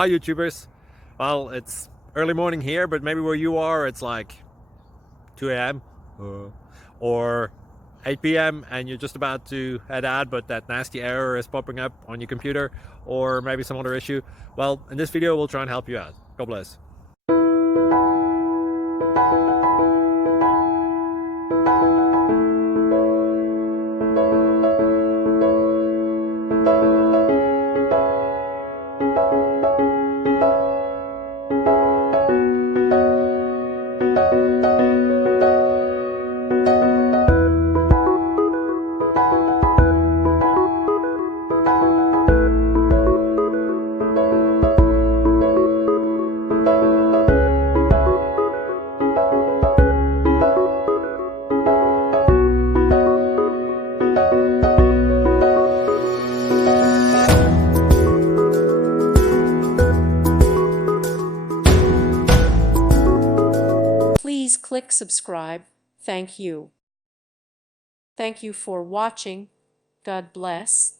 Hi YouTubers. Well, it's early morning here, but maybe where you are it's like 2 a.m. or 8 p.m. and you're just about to head out, but that nasty error is popping up on your computer, or maybe some other issue. Well, in this video we'll try and help you out. God bless. Please click subscribe. Thank you. Thank you for watching. God bless.